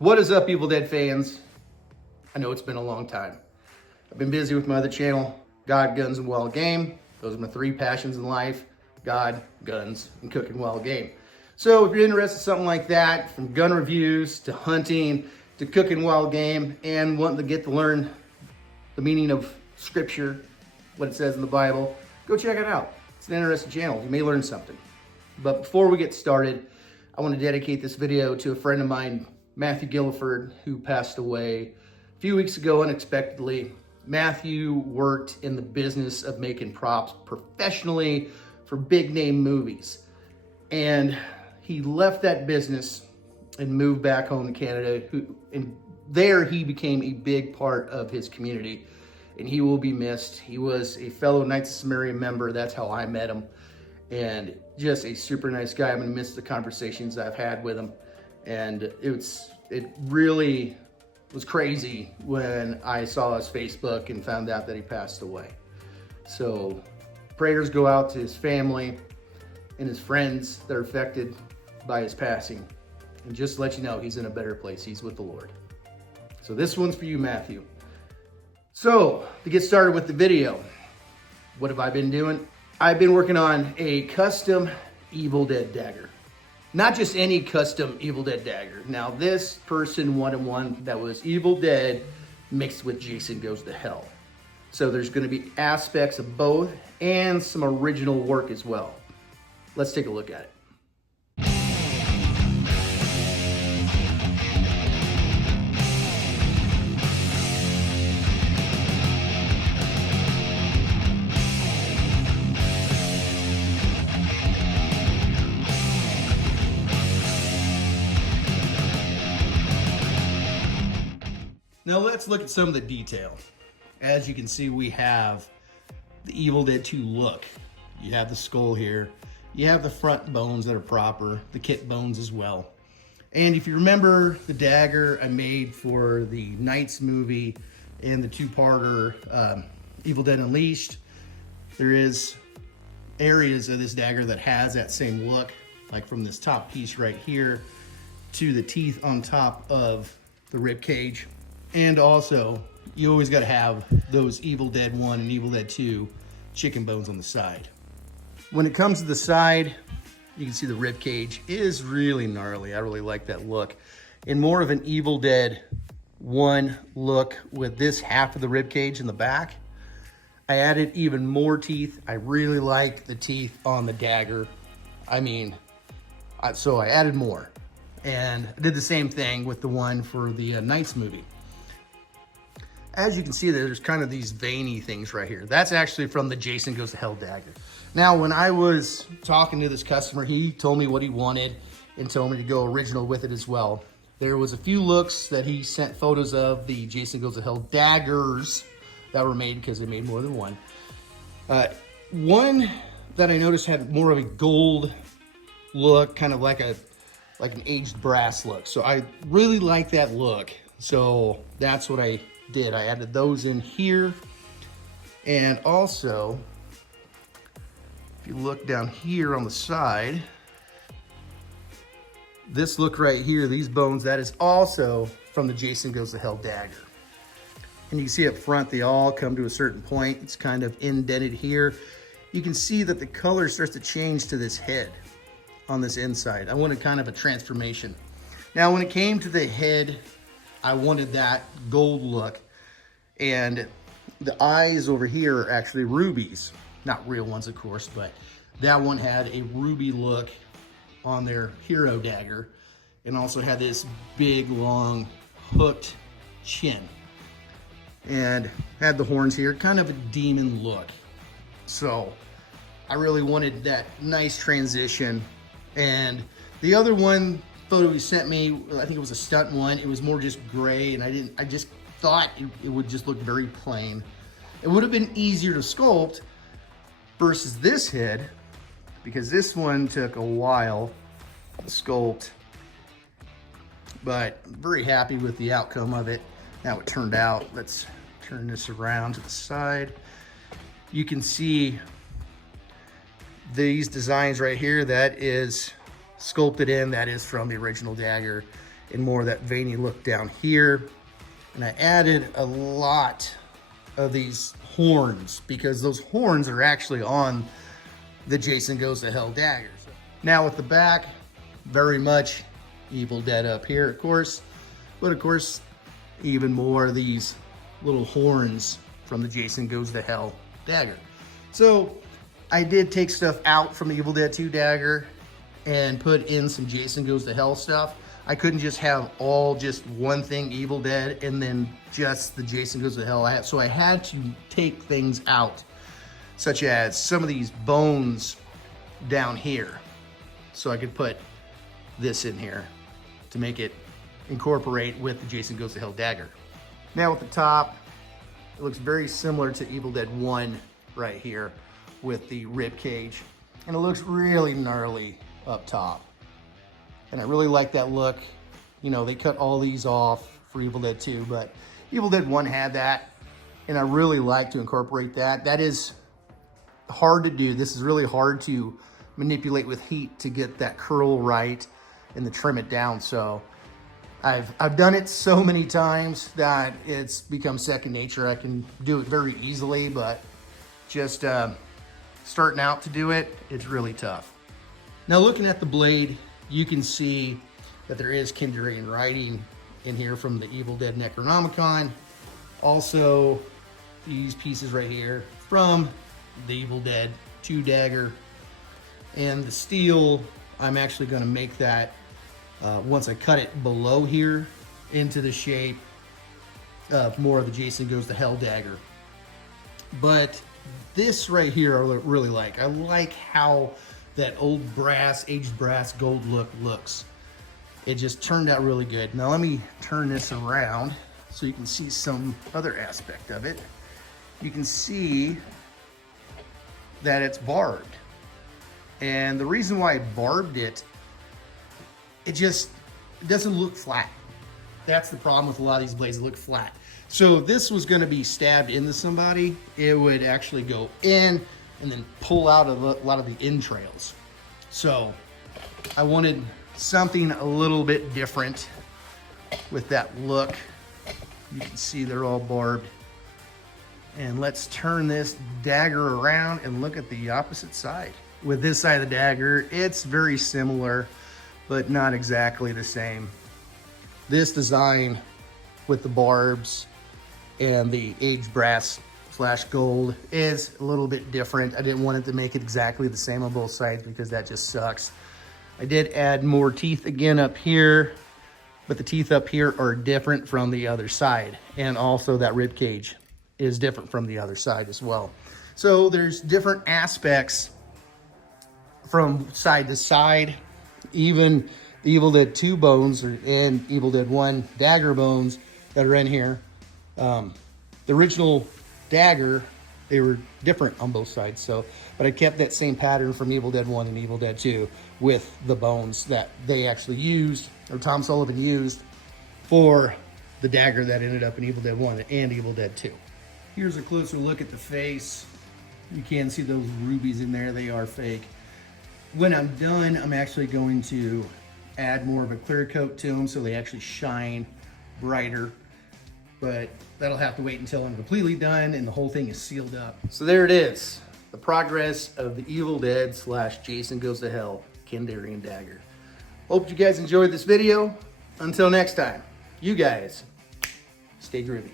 What is up, Evil Dead fans? I know it's been a long time. I've been busy with my other channel, God, Guns, and Wild Game. Those are my three passions in life: God, guns, and cooking wild game. So if you're interested in something like that, from gun reviews to hunting to cooking wild game, and wanting to get to learn the meaning of scripture, what it says in the Bible, go check it out. It's an interesting channel. You may learn something. But before we get started, I want to dedicate this video to a friend of mine, Matthew Gilliford, who passed away a few weeks ago unexpectedly. Matthew worked in the business of making props professionally for big name movies. And he left that business and moved back home to Canada. And there he became a big part of his community, and he will be missed. He was a fellow Knights of Samaria member. That's how I met him. And just a super nice guy. I'm gonna miss the conversations I've had with him. And it really was crazy when I saw his Facebook and found out that he passed away. So prayers go out to his family and his friends that are affected by his passing. And just to let you know, he's in a better place. He's with the Lord. So this one's for you, Matthew. So to get started with the video, what have I been doing? I've been working on a custom Evil Dead dagger. Not just any custom Evil Dead dagger. Now this person wanted one that was Evil Dead mixed with Jason Goes to Hell. So there's gonna be aspects of both and some original work as well. Let's take a look at it. Now let's look at some of the detail. As you can see, we have the Evil Dead 2 look. You have the skull here. You have the front bones that are proper, the kit bones as well. And if you remember the dagger I made for the Knights movie and the two-parter Evil Dead Unleashed, there is areas of this dagger that has that same look, like from this top piece right here to the teeth on top of the rib cage. And also, you always got to have those Evil Dead 1 and Evil Dead 2 chicken bones on the side. When it comes to the side, you can see the rib cage is really gnarly. I really like that look. And more of an Evil Dead 1 look with this half of the rib cage in the back. I added even more teeth. I really like the teeth on the dagger. I mean, so I added more. And I did the same thing with the one for the Knights movie. As you can see, there's kind of these veiny things right here. That's actually from the Jason Goes to Hell dagger. Now, when I was talking to this customer, he told me what he wanted and told me to go original with it as well. There was a few looks that he sent photos of the Jason Goes to Hell daggers that were made, because they made more than one. One that I noticed had more of a gold look, kind of like an aged brass look. So I really like that look. So that's what I did. I added those in here. And also, if you look down here on the side, this look right here, these bones, that is also from the Jason Goes to Hell dagger. And you can see up front, they all come to a certain point. It's kind of indented here. You can see that the color starts to change to this head on this inside. I wanted kind of a transformation. Now, when it came to the head, I wanted that gold look. And the eyes over here are actually rubies. Not real ones, of course, but that one had a ruby look on their hero dagger, and also had this big, long, hooked chin. And had the horns here, kind of a demon look. So I really wanted that nice transition. And the other one photo he sent me, I think it was a stunt one. It was more just gray, and I just thought it would just look very plain. It would have been easier to sculpt versus this head, because this one took a while to sculpt. But I'm very happy with the outcome of it, how it turned out. Let's turn this around to the side. You can see these designs right here. That is sculpted in, that is from the original dagger. and more of that veiny look down here. And I added a lot of these horns because those horns are actually on the Jason Goes to Hell daggers. Now with the back, very much Evil Dead up here, of course, but of course, even more of these little horns from the Jason Goes to Hell dagger. So I did take stuff out from the Evil Dead 2 dagger and put in some Jason Goes to Hell stuff. I couldn't just have all just one thing Evil Dead and then just the Jason Goes to Hell. So I had to take things out, such as some of these bones down here. So I could put this in here to make it incorporate with the Jason Goes to Hell dagger. Now at the top, it looks very similar to Evil Dead 1 right here with the rib cage. And it looks really gnarly up top. And I really like that look. You know, they cut all these off for Evil Dead 2, but Evil Dead 1 had that. And I really like to incorporate that. That is hard to do. This is really hard to manipulate with heat to get that curl right and to trim it down. So I've done it so many times that it's become second nature. I can do it very easily, but just starting out to do it, it's really tough. Now looking at the blade, you can see that there is Kandarian writing in here from the Evil Dead Necronomicon. Also, these pieces right here from the Evil Dead 2 dagger. And the steel, I'm actually gonna make that, once I cut it below here into the shape of more of the Jason Goes to Hell dagger. But this right here I really like. I like how that old brass, aged brass gold look looks. It just turned out really good. Now let me turn this around so you can see some other aspect of it. You can see that it's barbed. And the reason why I barbed it, it doesn't look flat. That's the problem with a lot of these blades, they look flat. So if this was gonna be stabbed into somebody, it would actually go in and then pull out a lot of the entrails. So I wanted something a little bit different with that look. You can see they're all barbed. And let's turn this dagger around and look at the opposite side. With this side of the dagger, it's very similar, but not exactly the same. This design with the barbs and the aged brass / gold is a little bit different. I didn't want it to make it exactly the same on both sides because that just sucks. I did add more teeth again up here, but the teeth up here are different from the other side. And also that rib cage is different from the other side as well. So there's different aspects from side to side. Even the Evil Dead 2 bones and Evil Dead 1 dagger bones that are in here. The original dagger, they were different on both sides. So, but I kept that same pattern from Evil Dead 1 and Evil Dead 2 with the bones that they actually used, or Tom Sullivan used, for the dagger that ended up in Evil Dead 1 and Evil Dead 2. Here's a closer look at the face. You can see those rubies in there, they are fake. When I'm done, I'm actually going to add more of a clear coat to them so they actually shine brighter. But that'll have to wait until I'm completely done and the whole thing is sealed up. So there it is, the progress of the Evil Dead / Jason Goes to Hell Kandarian dagger. Hope you guys enjoyed this video. Until next time, you guys stay groovy.